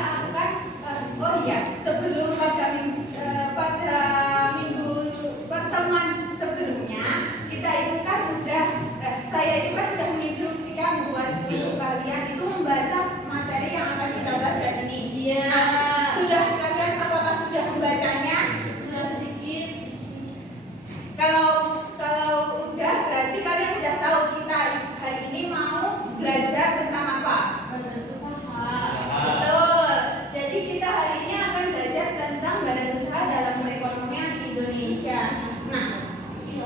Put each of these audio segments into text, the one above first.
akan oh iya, sebelum pada minggu pertemuan sebelumnya kita itu kan udah saya itu kan udah menginstruksikan buat untuk kalian itu membaca materi yang akan kita bahas hari ini. Iya. Nah, sudah kalian apakah sudah membacanya? Sudah sedikit. Kalau udah berarti kalian udah tahu kita hari ini mau belajar tentang apa? Badan usaha. Betul. Jadi kita hari ini akan belajar tentang badan usaha dalam perekonomian Indonesia. Nah,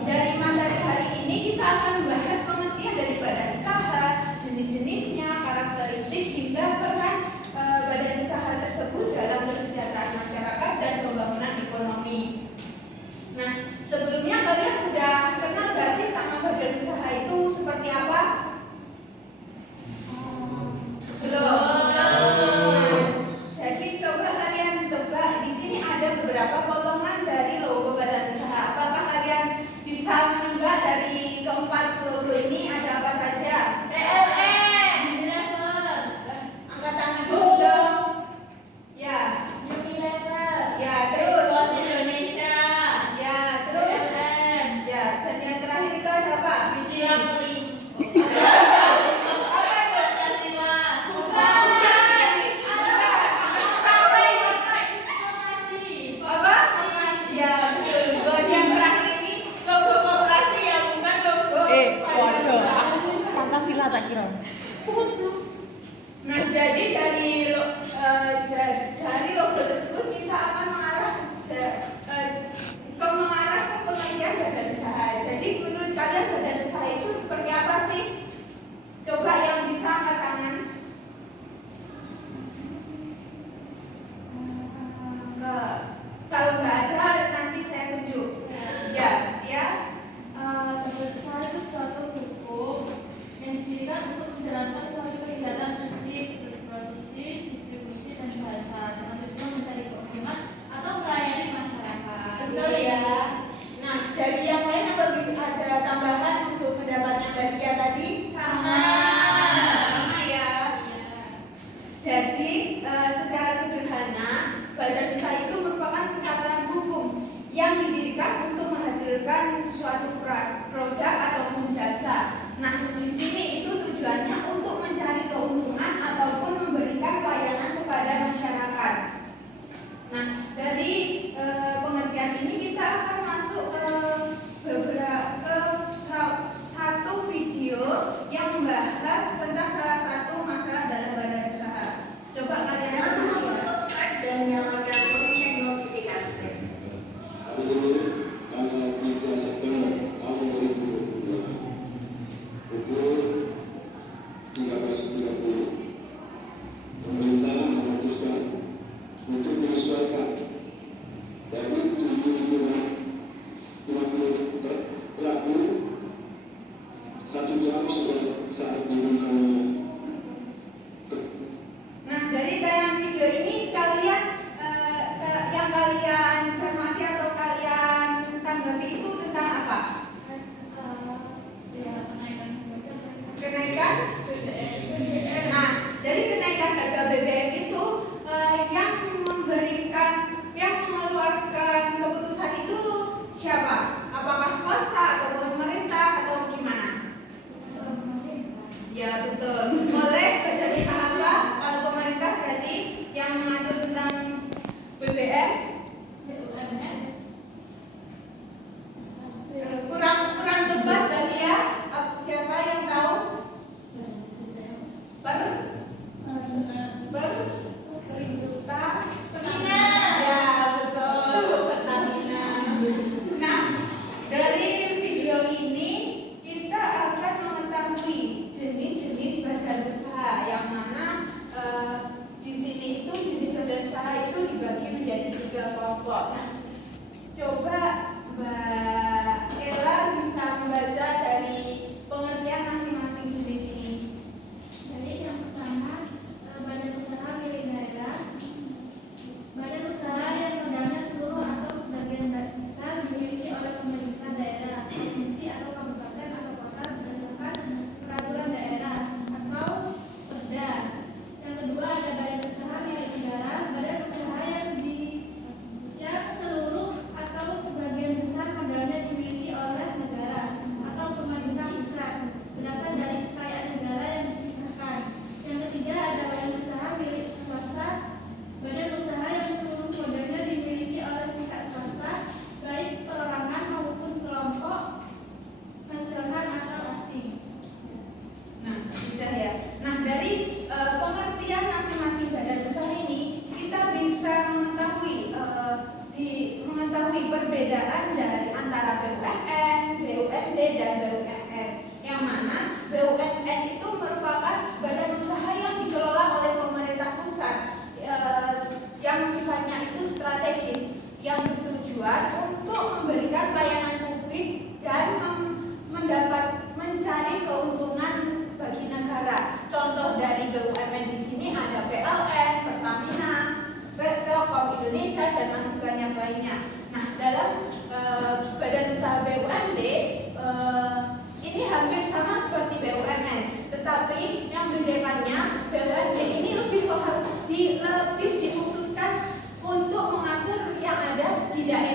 dari materi hari ini kita akan bahas pengertian dari badan usaha, jenis-jenisnya, karakteristik hingga peran badan usaha tersebut dalam kesejahteraan masyarakat dan pembangunan ekonomi. Nah, sebelumnya kalian udah kenal gak sih sama badan usaha itu seperti apa? Belum. Jadi coba kalian tebak, di sini ada beberapa potongan dari logo badan usaha. Apakah kalian bisa menebak dari keempat logo ini ada apa saja? PLN, Unilever, Angkat tangan dulu dong. Ya, Unilever, ya terus. Pos Indonesia, Ya terus. SM, Ya, dan yang terakhir itu ada apa? Istilah Peling. Apa itu? Pancasila. Bukan. Apa? Ya, betul. Buat yang terakhir ini logo koperasi ya, bukan logo. Waduh, Pancasila tak kira. Nah, jadi dari logo tersebut kita akan mengarah ke pengertian badan usaha. Jadi menurut kalian badan usaha itu seperti apa sih? Coba yang bisa angkat tangan. Kalau nggak ada nanti saya tunjuk. Ya, ya. Badan usaha itu suatu hukum yang didirikan untuk menjalankan suatu kegiatan bisnis seperti produksi, distribusi, dan jasa dengan tujuan mencari keuntungan atau melayani masyarakat. Betul ya. Nah, dari yang lain apa ada tambahan untuk pendapatnya Mbak Tia tadi? Sama. Sama ya. Jadi secara sederhana badan usaha itu merupakan kesatuan hukum yang didirikan untuk menghasilkan suatu produk ataupun jasa. Nah, di sini itu tujuannya untuk mencari keuntungan ataupun memberikan pelayanan kepada masyarakat. Nah, dari pengertian ini kita akan masuk ke satu video yang membahas tentang salah satu masalah dalam badan usaha. Coba kalian subscribe dan nyalakan lonceng notifikasi. Tanggal 3 September tahun 2022 pukul 13.30 pemerintah memutuskan untuk menyesuaikan dari 7.050 pelaku 1 jam saat diumumkannya. Nah, dari tayangan video ini kalian yang kalian cermati atau kalian tanggapi itu tentang apa? Kenaikan? Nah, dari kenaikan harga BBM itu yang mengeluarkan keputusan itu siapa? Apakah swasta ataupun pemerintah atau gimana? Ya betul. Oleh badan usaha apa? Kalau pemerintah berarti yang mengatur tentang BBM. Kurang tepat kali ya. Siapa yang tahu? Pertamina. Ya betul, Pertamina. Nah, dari video ini kita akan mengetahui jenis-jenis badan usaha yang mana di sini itu jenis badan usaha itu dibagi menjadi 3 kelompok. Nah, coba Mbak Ella bisa membaca dari pengertian masing-masing jenis ini. Jadi yang pertama, badan usaha milik daerah. Badan usaha yang modalnya seluruh atau sebagian besar dimiliki oleh pemerintah daerah, provinsi atau kabupaten atau kota berdasarkan peraturan daerah atau perda. Yang kedua ada badan usaha milik negara.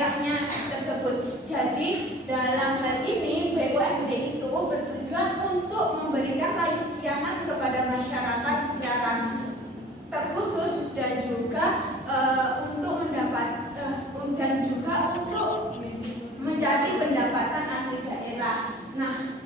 daerahnya tersebut. Jadi dalam hal ini BUMD itu bertujuan untuk memberikan layanan kepada masyarakat secara terkhusus dan juga untuk mendapat dan juga untuk mencari pendapatan asli daerah. Nah,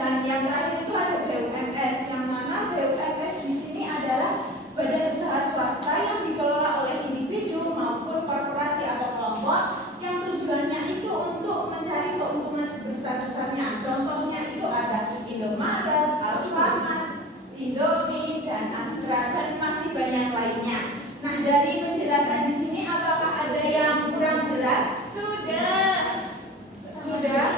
dan yang terakhir itu ada BUMS, yang mana BUMS di sini adalah badan usaha swasta yang dikelola oleh individu maupun korporasi atau kelompok yang tujuannya itu untuk mencari keuntungan sebesar-besarnya. Contohnya itu ada Indomaret, Alfamart, Indomie, dan Astra, dan masih banyak lainnya. Nah, dari penjelasan di sini apakah ada yang kurang jelas? Sudah. Sudah?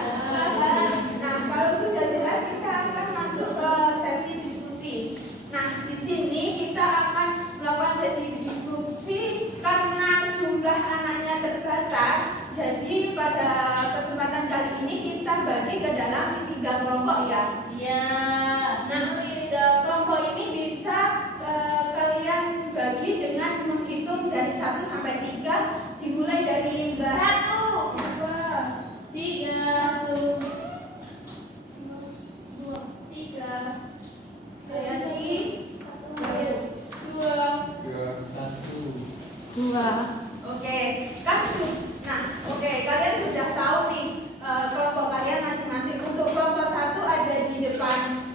Nah, kalau sudah jelas kita akan masuk ke sesi diskusi. Nah, di sini kita akan melakukan sesi diskusi karena jumlah anaknya terbatas. Jadi pada kesempatan kali ini kita bagi ke dalam 3 kelompok ya. Iya. Nah, kelompok ini bisa kalian bagi dengan menghitung dari 1 sampai 3, dimulai dari Mbak 1, 2, 3, 2, 3, Hayati, 2. Oke, kalian sudah tahu nih kelompok kalian masing-masing. Untuk kelompok 1 ada di depan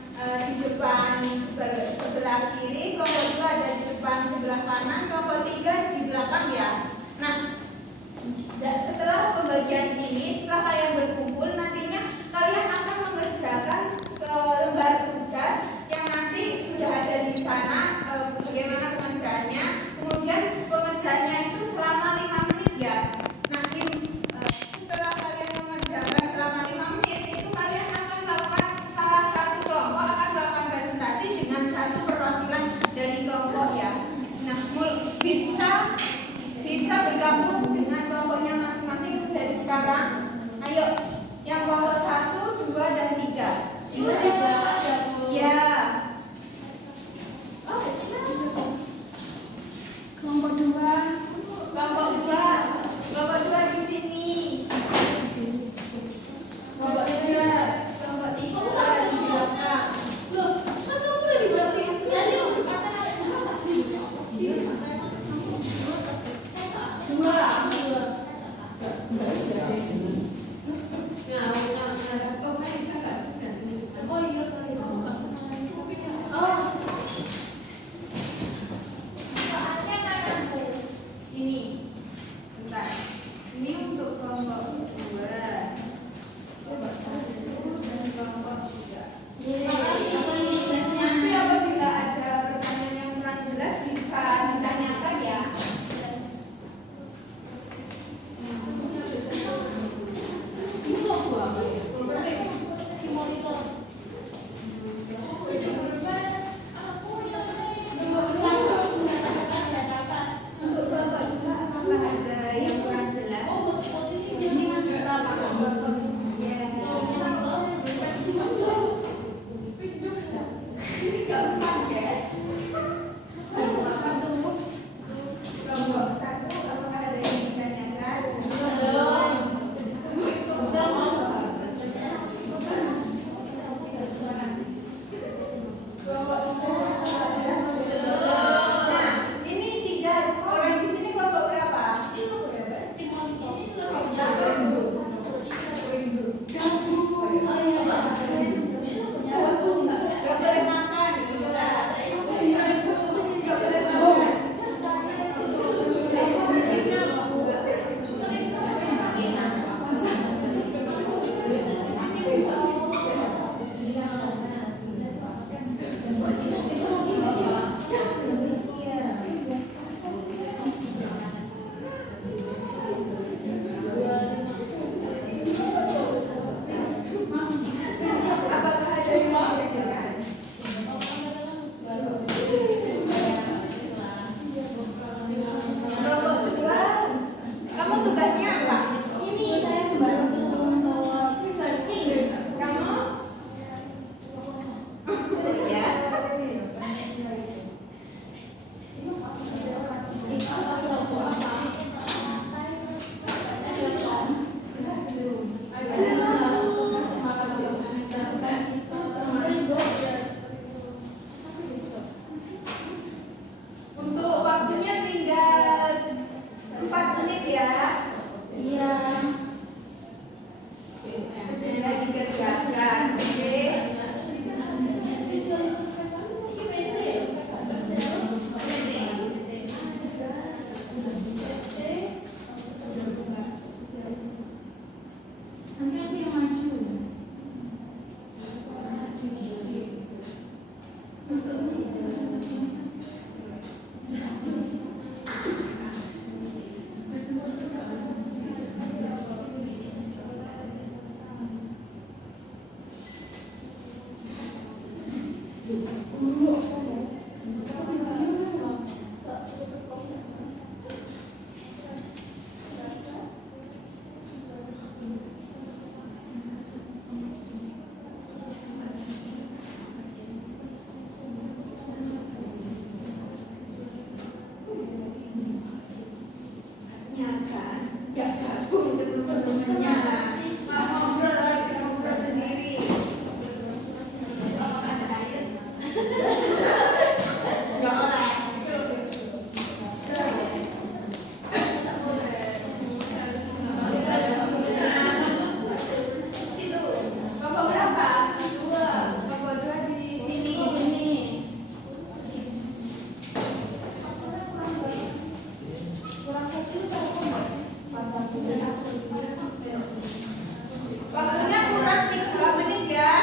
Waktunya kurang 3 menit ya.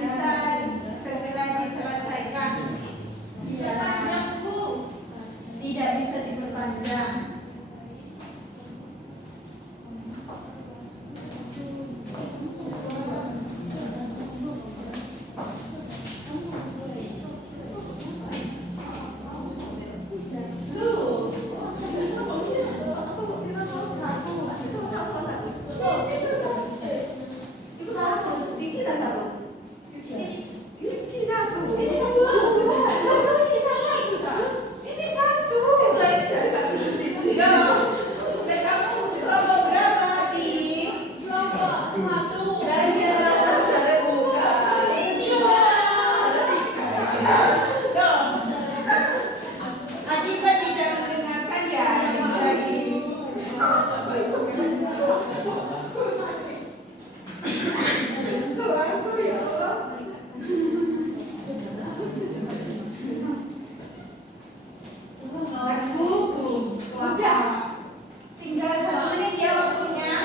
Bisa segera diselesaikan. Tidak bisa diperpanjang. Akibat tidak mendengarkan ya, lagi. Udah. Tinggal 1 menit ya waktunya.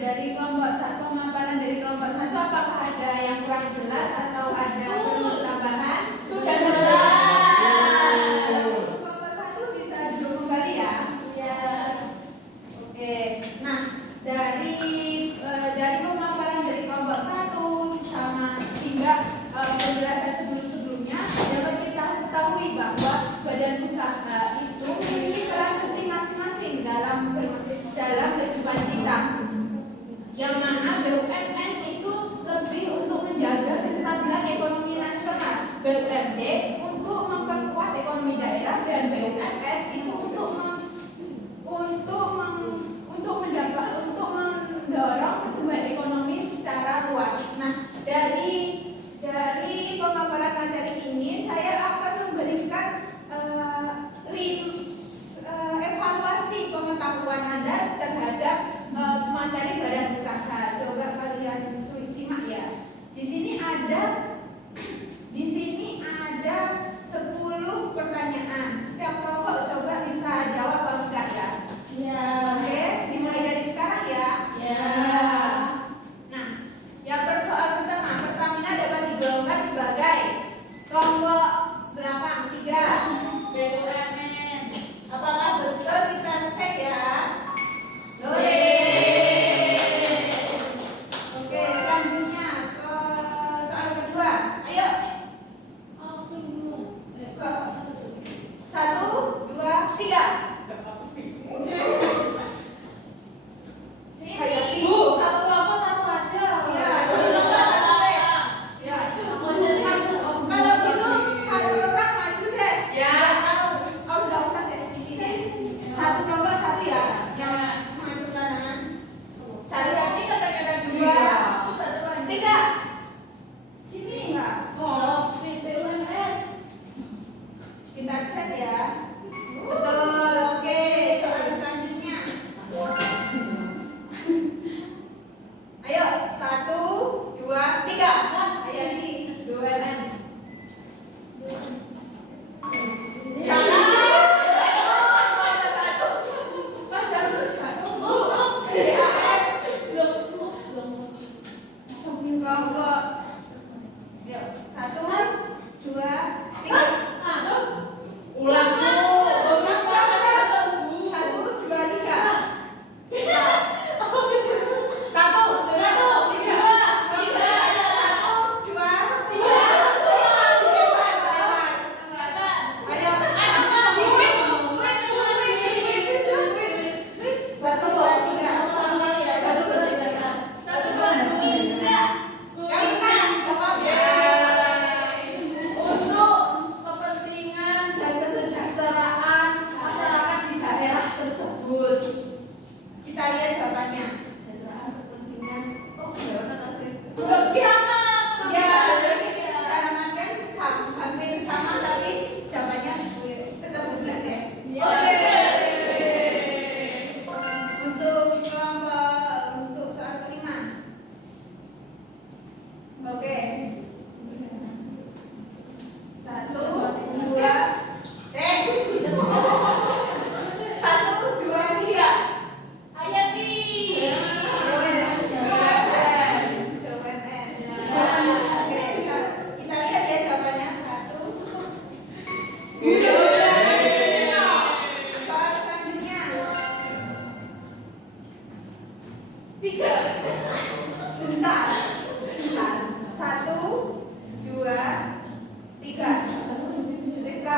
dari kelompok satu, pemaparan dari kelompok satu, apakah ada yang kurang jelas atau ada perlu tambahan? Sudah jelas. Kelompok satu bisa duduk kembali ya. Ya. Oke, nah dari pemaparan dari kelompok satu sama hingga penjelasan sebelumnya dapat kita ketahui bahwa badan usaha itu memiliki peran penting masing-masing dalam kehidupan kita. Yang mana BUMN itu lebih untuk menjaga kestabilan ekonomi nasional, BUMD untuk memperkuat ekonomi daerah, dan BUMS itu untuk mendorong pertumbuhan ekonomi secara luas. Nah, dari pemaparan materi ini saya akan memberikan evaluasi pengetahuan Anda terhadap materi badan usaha. Coba kalian simak ya. Di sini ada 10 pertanyaan. Setiap kelompok coba bisa jawab atau enggak ya? Ya. Oke, dimulai dari sekarang ya. Ya. Nah, yang soal pertama, Pertamina dapat digolongkan sebagai kelompok belakang 3. BUMN. Apakah betul? Kita cek ya. Oke, selanjutnya ke soal kedua. Ayo, Aku dulu. Satu. 1, 2, 3. Bu, satu kelompok satu aja. Ya, satu kelompok satu deh. Ya, itu kalau gitu satu orang maju deh. Ya. Biar tahu. Oh, udah usah deh di sini. Satu kelompok satu ya, yang maju kanan. Satu, Ini kata-kata 2, Coba terang. 3. Sini enggak? Oh, BUMS. Kita cek ya. Betul, oke. Soal selanjutnya. Ayo, 1, 2, 3. Ayo di BUMN. sana. Kelompok. Yuk, 1, 2, 3. Ulang. 1, 2, 3. Untuk kepentingan dan kesejahteraan masyarakat di daerah tersebut. Kita lihat jawabannya. Ya, dalam artian hampir sama tapi jawabannya tetap benar ya. Untuk soal kelima. Oke. 1, 2, 3. Hayati. Kita lihat ya jawabannya. 1. Soal selanjutnya. 3. Bentar. 1, 2, 3. Reka.